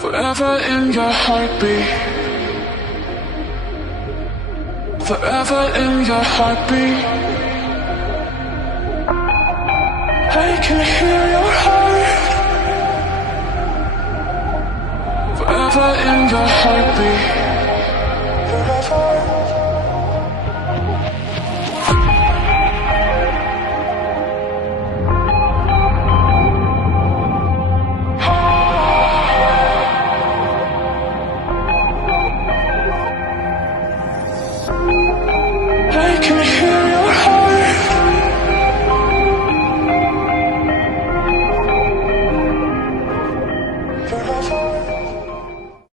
Forever in your heartbeat. Forever in your heartbeat. I can hear your heart. Forever in your heartbeat. Forever.